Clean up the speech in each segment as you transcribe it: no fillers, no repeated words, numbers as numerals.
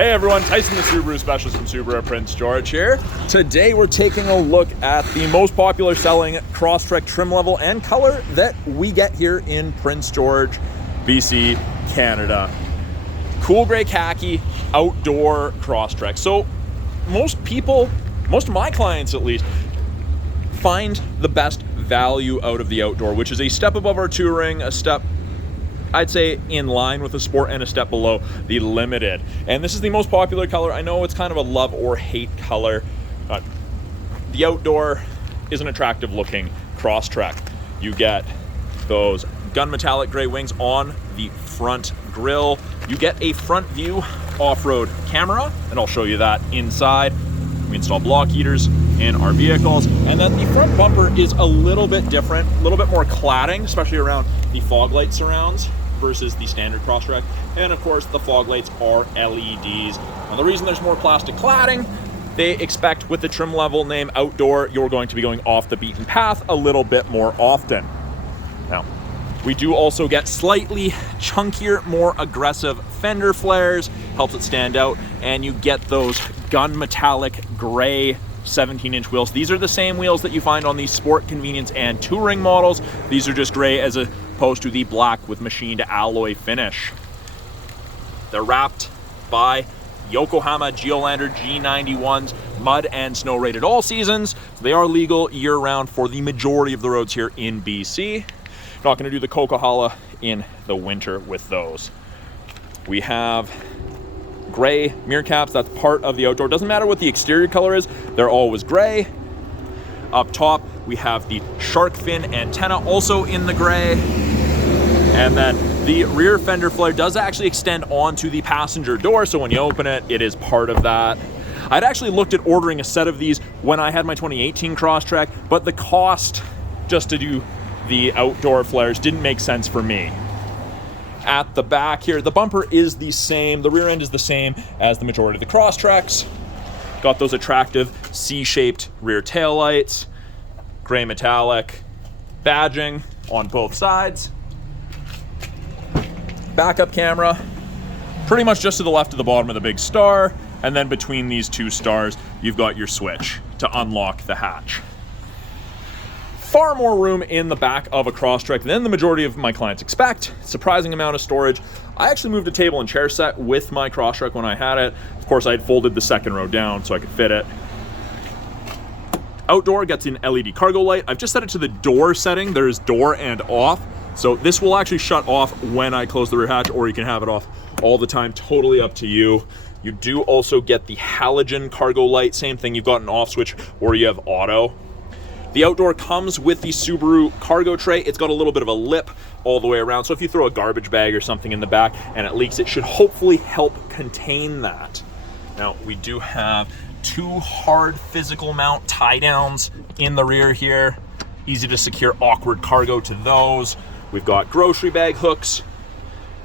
Hey everyone, Tyson the Subaru Specialist from Subaru Prince George here. Today we're taking a look at the most popular selling Crosstrek trim level and color that we get here in Prince George, BC, Canada. Cool gray khaki outdoor Crosstrek. So most people, most of my clients at least, find the best value out of the outdoor, which is a step above our touring, a step I'd say in line with the sport, and a step below the limited. And this is the most popular color. I know it's kind of a love or hate color. The outdoor is an attractive looking Crosstrek. You get those gun metallic gray wings on the front grille. You get a front view off-road camera, and I'll show you that inside. We install block heaters in our vehicles, and then the front bumper is a little bit different, a little bit more cladding, especially around the fog light surrounds versus the standard Crosstrek. And of course the fog lights are LEDs. Now the reason there's more plastic cladding, they expect with the trim level name outdoor, you're going to be going off the beaten path a little bit more often. Now, we do also get slightly chunkier, more aggressive fender flares, helps it stand out, and you get those gun metallic gray 17-inch wheels. These are the same wheels that you find on these sport, convenience, and touring models. These are just gray as opposed to the black with machined alloy finish. They're wrapped by Yokohama Geolandar G91s, mud and snow rated all seasons. So they are legal year-round for the majority of the roads here in BC. Not going to do the Coca-Cola in the winter with those. We have gray mirror caps. That's part of the outdoor. Doesn't matter what the exterior color is, they're always gray. Up top we have the shark fin antenna, also in the gray. And then the rear fender flare does actually extend onto the passenger door, so when you open it, it is part of that. I'd actually looked at ordering a set of these when I had my 2018 Crosstrek, but the cost just to do the outdoor flares didn't make sense for me. At the back here, the bumper is the same, the rear end is the same as the majority of the Crosstreks. Got those attractive C-shaped rear taillights, gray metallic badging on both sides. Backup camera, pretty much just to the left of the bottom of the big star, and then between these two stars, you've got your switch to unlock the hatch. Far more room in the back of a Crosstrek than the majority of my clients expect. Surprising amount of storage. I actually moved a table and chair set with my Crosstrek when I had it. Of course, I had folded the second row down so I could fit it. Outdoor gets an LED cargo light. I've just set it to the door setting. There's door and off. So this will actually shut off when I close the rear hatch, or you can have it off all the time, totally up to you. You do also get the halogen cargo light. Same thing, you've got an off switch or you have auto. The outdoor comes with the Subaru cargo tray. It's got a little bit of a lip all the way around, so if you throw a garbage bag or something in the back and it leaks, it should hopefully help contain that. Now, we do have two hard physical mount tie downs in the rear here. Easy to secure awkward cargo to those. We've got grocery bag hooks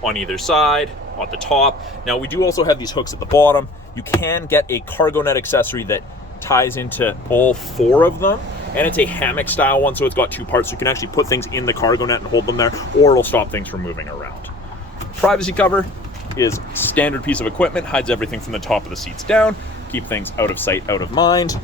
on either side, on the top. Now, we do also have these hooks at the bottom. You can get a cargo net accessory that ties into all four of them, and it's a hammock style one, so it's got two parts, so you can actually put things in the cargo net and hold them there, or it'll stop things from moving around. Privacy cover is standard piece of equipment, hides everything from the top of the seats down, keep things out of sight, out of mind.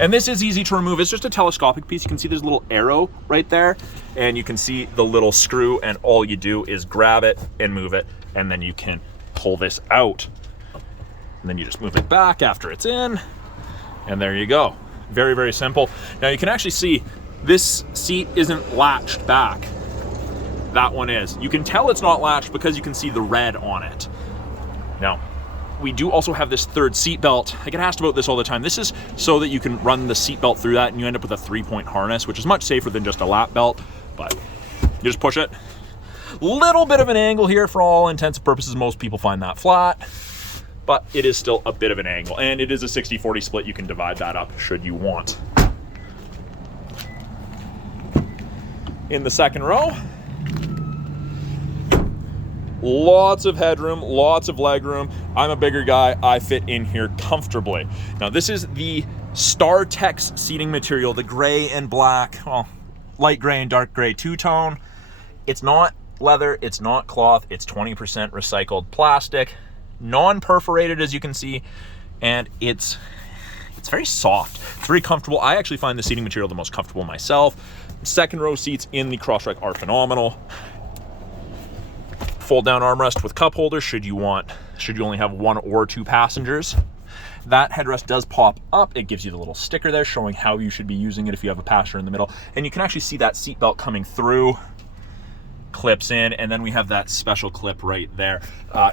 And this is easy to remove. It's just a telescopic piece. You can see there's a little arrow right there, and you can see the little screw, and all you do is grab it and move it, and then you can pull this out. And then you just move it back after it's in, and there you go. Very, very simple. Now you can actually see this seat isn't latched back. That one is. You can tell it's not latched because you can see the red on it. Now, we do also have this third seat belt. I get asked about this all the time. This is so that you can run the seat belt through that and you end up with a 3-point harness, which is much safer than just a lap belt, but you just push it. Little bit of an angle here for all intents and purposes. Most people find that flat, but it is still a bit of an angle, and it is a 60-40 split. You can divide that up should you want. In the second row, lots of headroom, lots of leg room. I'm a bigger guy, I fit in here comfortably. Now this is the StarTex seating material, the gray and black, well, light gray and dark gray two-tone. It's not leather, it's not cloth, it's 20% recycled plastic. non-perforated, as you can see, and it's very soft. It's very comfortable. I actually find the seating material the most comfortable myself. Second row seats in the Crosstrek are phenomenal. Fold down armrest with cup holder should you only have 1 or 2 passengers. That headrest does pop up. It gives you the little sticker there showing how you should be using it if you have a passenger in the middle. And you can actually see that seat belt coming through, clips in, and then we have that special clip right there.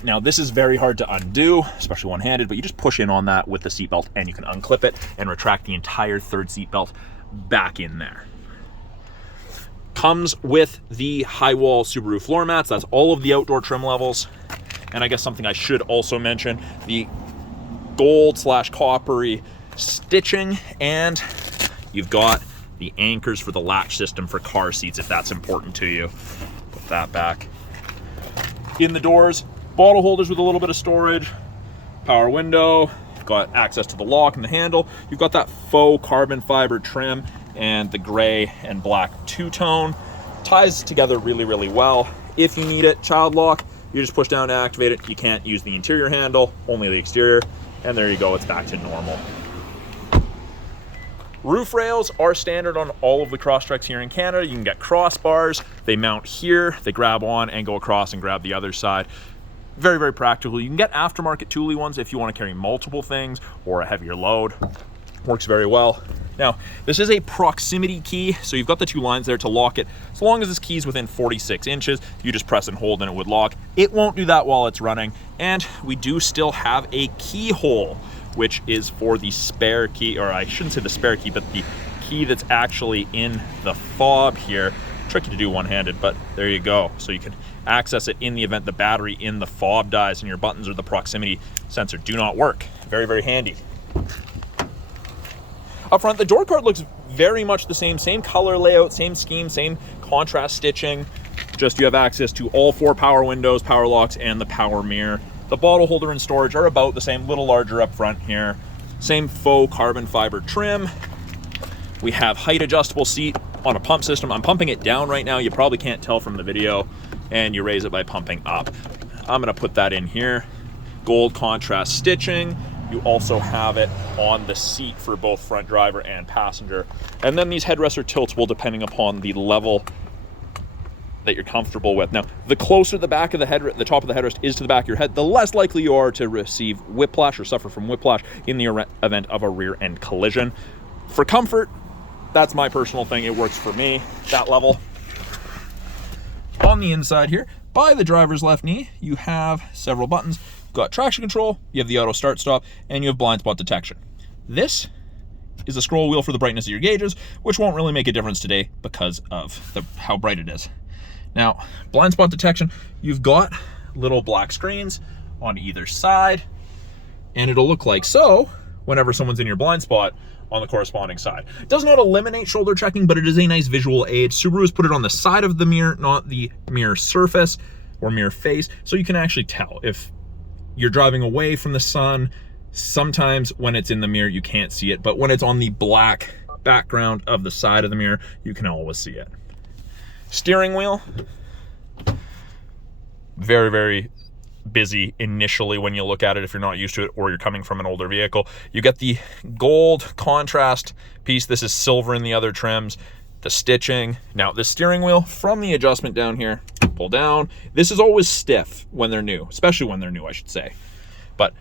Now this is very hard to undo, especially one-handed, but you just push in on that with the seat belt and you can unclip it and retract the entire third seat belt back in there. Comes with the high wall Subaru floor mats. That's all of the outdoor trim levels. And I guess something I should also mention, the gold / coppery stitching, and you've got the anchors for the latch system for car seats if that's important to you. Put that back. In the doors, bottle holders with a little bit of storage, power window, you've got access to the lock and the handle. You've got that faux carbon fiber trim and the gray and black two-tone. Ties together really, really well. If you need it, child lock, you just push down to activate it. You can't use the interior handle, only the exterior. And there you go, it's back to normal. Roof rails are standard on all of the Crosstreks here in Canada. You can get crossbars. They mount here, they grab on and go across and grab the other side. Very, very practical. You can get aftermarket Thule ones if you want to carry multiple things or a heavier load. Works very well. Now, this is a proximity key, so you've got the 2 lines there to lock it. As long as this key is within 46 inches, you just press and hold and it would lock. It won't do that while it's running. And we do still have a keyhole, which is for the spare key, or I shouldn't say the spare key, but the key that's actually in the fob here. Tricky to do one-handed, but there you go. So you can access it in the event the battery in the fob dies and your buttons or the proximity sensor do not work. Very, very handy. Up front, the door card looks very much the same color layout, same scheme, same contrast stitching. Just you have access to all 4 power windows, power locks, and the power mirror. The bottle holder and storage are about the same, little larger up front here. Same faux carbon fiber trim. We have height adjustable seat on a pump system. I'm pumping it down right now. You probably can't tell from the video, and you raise it by pumping up. I'm gonna put that in here. Gold contrast stitching. You also have it on the seat for both front driver and passenger. And then these headrests are tiltable depending upon the level that you're comfortable with. Now, the closer the back of the head, the top of the headrest is to the back of your head, the less likely you are to receive whiplash or suffer from whiplash in the event of a rear end collision. For comfort, that's my personal thing. It works for me, that level. On the inside here, by the driver's left knee, you have several buttons. You've got traction control, you have the auto start stop, and you have blind spot detection. This is a scroll wheel for the brightness of your gauges, which won't really make a difference today because of how bright it is. Now, blind spot detection, you've got little black screens on either side, and it'll look like so whenever someone's in your blind spot on the corresponding side. It does not eliminate shoulder checking, but it is a nice visual aid. Subaru has put it on the side of the mirror, not the mirror surface or mirror face, so you can actually tell if you're driving away from the sun. Sometimes when it's in the mirror, you can't see it, but when it's on the black background of the side of the mirror, you can always see it. Steering wheel, very, very busy initially when you look at it if you're not used to it or you're coming from an older vehicle. You get the gold contrast piece. This is silver in the other trims. The stitching. Now, the steering wheel from the adjustment down here, pull down. This is always stiff when they're new, especially when they're new, I should say. But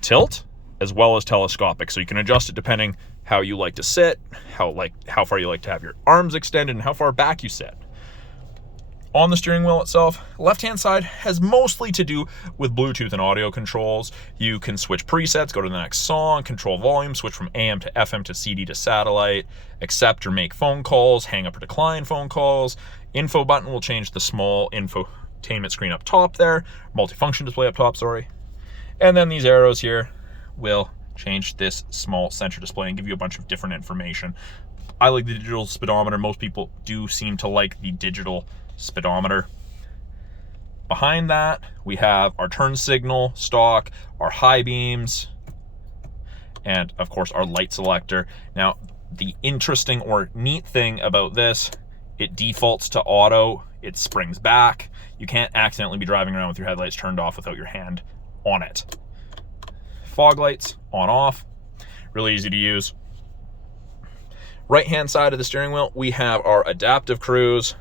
tilt as well as telescopic, so you can adjust it depending how you like to sit, how far you like to have your arms extended, and how far back you sit. On the steering wheel itself, left-hand side has mostly to do with Bluetooth and audio controls. You can switch presets, go to the next song, control volume, switch from AM to FM to CD to satellite, accept or make phone calls, hang up or decline phone calls. Info button will change the small infotainment screen up top there, multifunction display up top, sorry. And then these arrows here will change this small center display and give you a bunch of different information. I like the digital speedometer. Most people do seem to like the digital speedometer. Behind that, we have our turn signal, stock, our high beams, and of course our light selector. Now, the interesting or neat thing about this, it defaults to auto, it springs back. You can't accidentally be driving around with your headlights turned off without your hand on it. Fog lights on off, really easy to use. Right hand side of the steering wheel, we have our adaptive cruise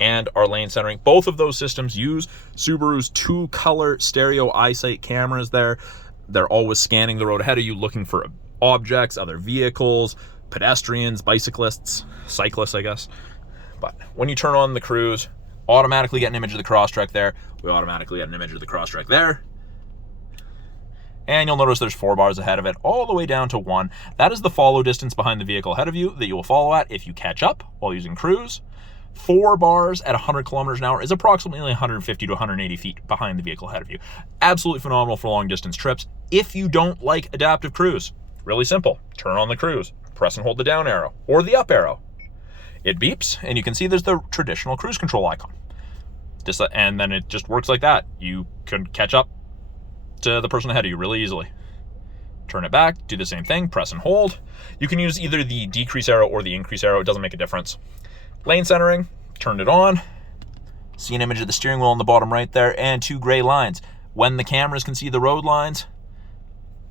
and our lane centering. Both of those systems use Subaru's 2-color stereo eyesight cameras there. They're always scanning the road ahead of you, looking for objects, other vehicles, pedestrians, bicyclists, cyclists, I guess. But when you turn on the cruise, automatically get an image of the Crosstrek there. We automatically get an image of the Crosstrek there. And you'll notice there's 4 bars ahead of it, all the way down to 1. That is the follow distance behind the vehicle ahead of you that you will follow at if you catch up while using cruise. 4 bars at 100 kilometers an hour is approximately 150 to 180 feet behind the vehicle ahead of you. Absolutely phenomenal for long distance trips. If you don't like adaptive cruise, really simple. Turn on the cruise, press and hold the down arrow or the up arrow. It beeps and you can see there's the traditional cruise control icon. And then it just works like that. You can catch up to the person ahead of you really easily. Turn it back, do the same thing, press and hold. You can use either the decrease arrow or the increase arrow. It doesn't make a difference. Lane centering, turned it on. See an image of the steering wheel on the bottom right there and 2 gray lines. When the cameras can see the road lines,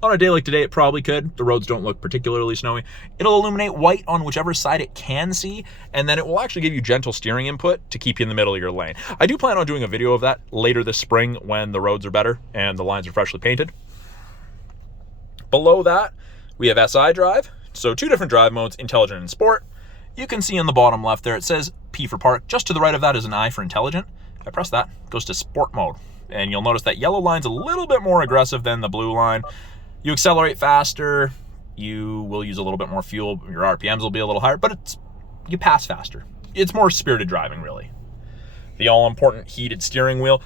on a day like today, it probably could. The roads don't look particularly snowy. It'll illuminate white on whichever side it can see, and then it will actually give you gentle steering input to keep you in the middle of your lane. I do plan on doing a video of that later this spring when the roads are better and the lines are freshly painted. Below that, we have SI drive. So 2 different drive modes, intelligent and sport. You can see in the bottom left there, it says P for park. Just to the right of that is an I for intelligent. If I press that, it goes to sport mode. And you'll notice that yellow line's a little bit more aggressive than the blue line. You accelerate faster, you will use a little bit more fuel, your RPMs will be a little higher, but you pass faster. It's more spirited driving, really. The all-important heated steering wheel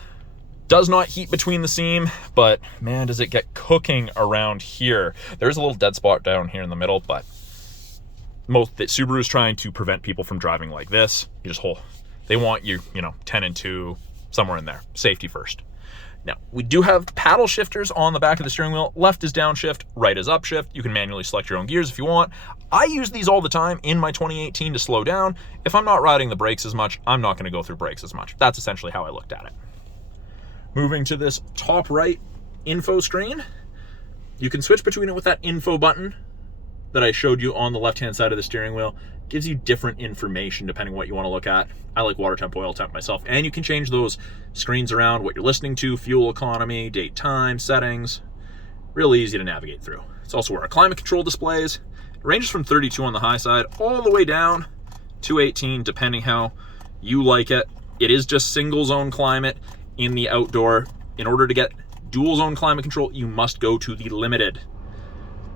does not heat between the seam, but man, does it get cooking around here. There's a little dead spot down here in the middle, but Subaru's trying to prevent people from driving like this. They want you, 10 and 2, somewhere in there. Safety first. Now, we do have paddle shifters on the back of the steering wheel. Left is downshift, right is upshift. You can manually select your own gears if you want. I use these all the time in my 2018 to slow down. If I'm not riding the brakes as much, I'm not going to go through brakes as much. That's essentially how I looked at it. Moving to this top right info screen, you can switch between it with that info button that I showed you on the left-hand side of the steering wheel. Gives you different information depending on what you want to look at. I like water temp, oil temp myself, and you can change those screens around, what you're listening to, fuel economy, date, time, settings. Really easy to navigate through. It's also where our climate control displays. It ranges from 32 on the high side all the way down to 18, depending how you like it. It is just single zone climate in the outdoor. In order to get dual zone climate control, you must go to the limited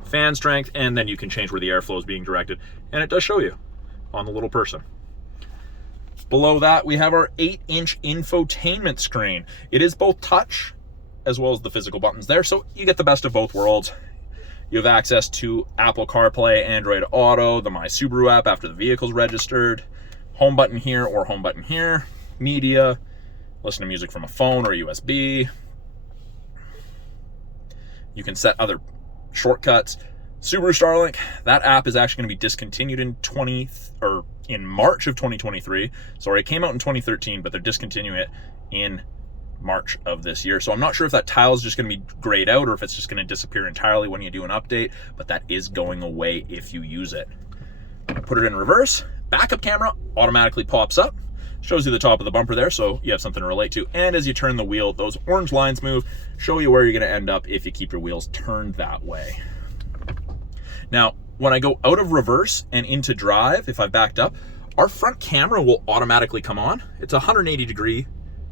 fan strength, and then you can change where the airflow is being directed, and it does show you on the little person. Below that, we have our 8-inch infotainment screen. It is both touch as well as the physical buttons there, so you get the best of both worlds. You have access to Apple CarPlay, Android Auto, the My Subaru app after the vehicle's registered, home button here or home button here, media, listen to music from a phone or USB. You can set other shortcuts. Subaru Starlink, that app is actually going to be discontinued in March of 2023. Sorry, it came out in 2013, but they're discontinuing it in March of this year. So I'm not sure if that tile is just going to be grayed out or if it's just going to disappear entirely when you do an update, but that is going away if you use it. Put it in reverse. Backup camera automatically pops up. Shows you the top of the bumper there, so you have something to relate to. And as you turn the wheel, those orange lines move, show you where you're going to end up if you keep your wheels turned that way. Now, when I go out of reverse and into drive, if I've backed up, our front camera will automatically come on. It's 180 degree,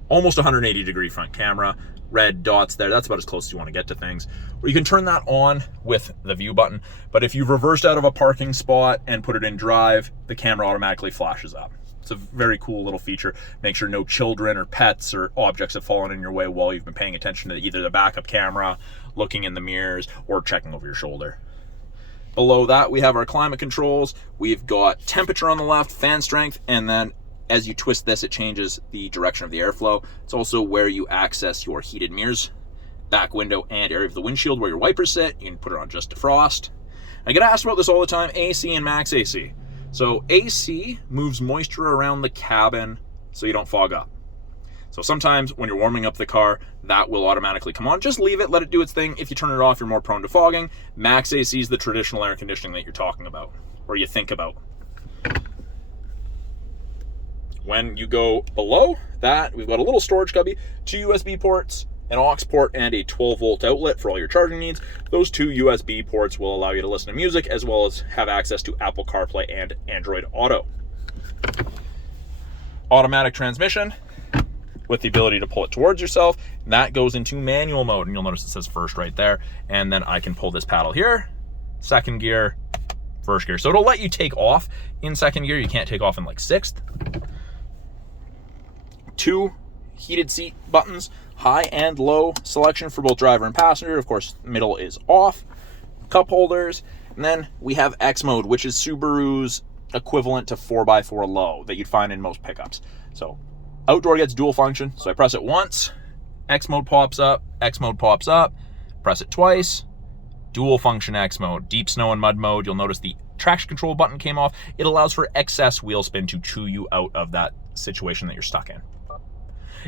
almost 180 degree front camera. Red dots there, that's about as close as you want to get to things. Or you can turn that on with the view button, but if you've reversed out of a parking spot and put it in drive, the camera automatically flashes up. It's a very cool little feature. Make sure no children or pets or objects have fallen in your way while you've been paying attention to either the backup camera, looking in the mirrors, or checking over your shoulder. Below that, we have our climate controls. We've got temperature on the left, fan strength, and then as you twist this, it changes the direction of the airflow. It's also where you access your heated mirrors, back window, and area of the windshield where your wipers sit. You can put it on just defrost. I get asked about this all the time, AC and max AC. So AC moves moisture around the cabin so you don't fog up. So sometimes when you're warming up the car, that will automatically come on. Just leave it, let it do its thing. If you turn it off, you're more prone to fogging. Max AC is the traditional air conditioning that you're talking about, or you think about. When you go below that, we've got a little storage cubby, 2 USB ports, an aux port, and a 12-volt outlet for all your charging needs. Those 2 USB ports will allow you to listen to music as well as have access to Apple CarPlay and Android Auto. Automatic transmission with the ability to pull it towards yourself. And that goes into manual mode, and you'll notice it says first right there. And then I can pull this paddle here, second gear, first gear. So it'll let you take off in second gear. You can't take off in like sixth. 2 heated seat buttons, high and low selection for both driver and passenger. Of course, middle is off. Cup holders. And then we have X mode, which is Subaru's equivalent to 4x4 low that you'd find in most pickups. So outdoor gets dual function. So I press it once, X mode pops up, X mode pops up, press it twice, dual function X mode. Deep snow and mud mode, you'll notice the traction control button came off. It allows for excess wheel spin to chew you out of that situation that you're stuck in.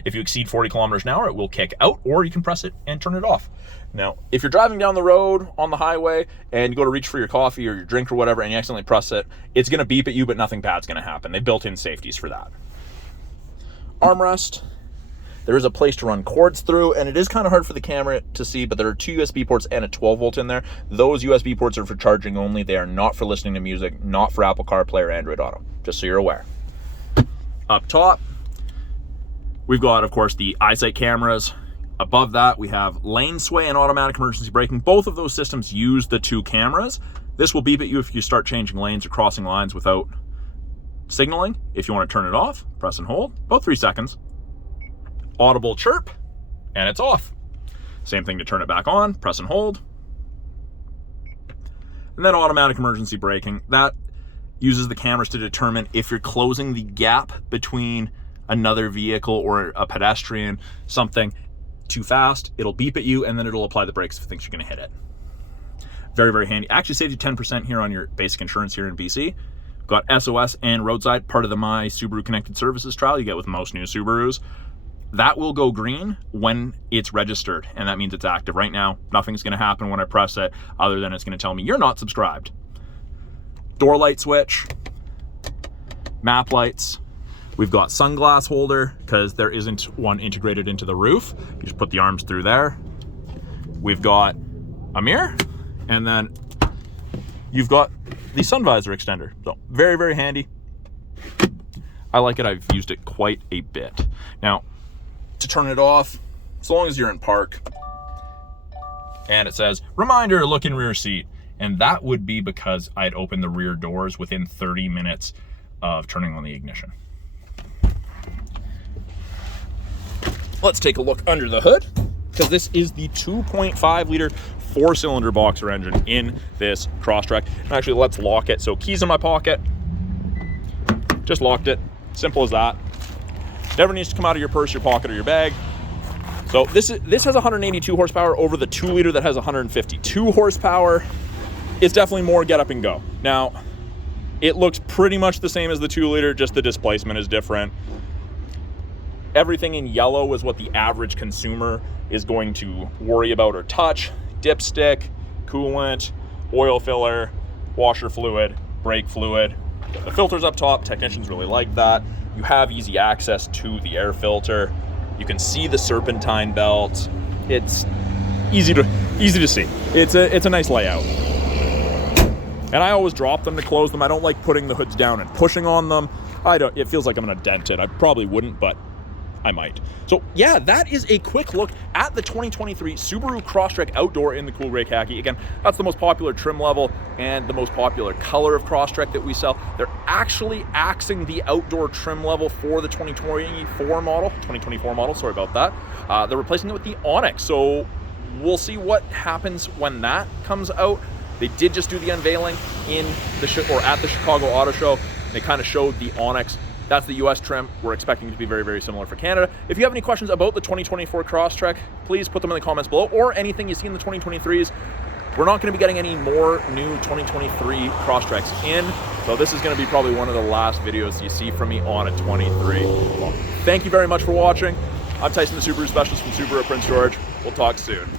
If you exceed 40 kilometers an hour, it will kick out, or you can press it and turn it off. Now, if you're driving down the road on the highway and you go to reach for your coffee or your drink or whatever and you accidentally press it, it's going to beep at you, but nothing bad's going to happen. They built in safeties for that. Armrest. There is a place to run cords through, and it is kind of hard for the camera to see, but there are 2 USB ports and a 12-volt in there. Those USB ports are for charging only. They are not for listening to music, not for Apple CarPlay or Android Auto, just so you're aware. Up top, we've got, of course, the eyesight cameras. Above that, we have lane sway and automatic emergency braking. Both of those systems use the 2 cameras. This will beep at you if you start changing lanes or crossing lines without signaling. If you want to turn it off, press and hold, about 3 seconds. Audible chirp, and it's off. Same thing to turn it back on, press and hold. And then automatic emergency braking. That uses the cameras to determine if you're closing the gap between another vehicle or a pedestrian, something too fast. It'll beep at you, and then it'll apply the brakes if it thinks you're going to hit it. Very, very handy. Actually saves you 10% here on your basic insurance here in BC. Got SOS and roadside, part of the My Subaru Connected Services trial you get with most new Subarus. That will go green when it's registered, and that means it's active. Right now, nothing's going to happen when I press it other than it's going to tell me you're not subscribed. Door light switch, map lights. We've got sunglass holder because there isn't one integrated into the roof. You just put the arms through there. We've got a mirror, and then you've got the sun visor extender. So very, very handy. I like it. I've used it quite a bit. Now, to turn it off, as long as you're in park, and it says, reminder, look in rear seat. And that would be because I'd opened the rear doors within 30 minutes of turning on the ignition. Let's take a look under the hood, because this is the 2.5 liter 4-cylinder boxer engine in this Crosstrek. Actually, let's lock it. So keys in my pocket, just locked it, simple as that. Never needs to come out of your purse, your pocket, or your bag. So this has 182 horsepower over the 2 liter that has 152 horsepower. It's definitely more get up and go. Now, it looks pretty much the same as the 2 liter, just the displacement is different. Everything in yellow is what the average consumer is going to worry about or touch. Dipstick, coolant, oil filler, washer fluid, brake fluid. The filter's up top. Technicians really like that. You have easy access to the air filter. You can see the serpentine belt. It's easy to see. It's a nice layout. And I always drop them to close them. I don't like putting the hoods down and pushing on them. It feels like I'm gonna dent it. I probably wouldn't, but I might. So yeah, that is a quick look at the 2023 Subaru Crosstrek Outdoor in the cool gray khaki. Again, that's the most popular trim level and the most popular color of Crosstrek that we sell. They're actually axing the outdoor trim level for the 2024 model, sorry about that. They're replacing it with the Onyx. So we'll see what happens when that comes out. They did just do the unveiling at the Chicago Auto Show. They kind of showed the Onyx. That's the US trim. We're expecting it to be very, very similar for Canada. If you have any questions about the 2024 Crosstrek, please put them in the comments below, or anything you see in the 2023s. We're not going to be getting any more new 2023 Crosstreks in, so this is going to be probably one of the last videos you see from me on a 23. Well, thank you very much for watching. I'm Tyson, the Subaru specialist from Subaru Prince George. We'll talk soon.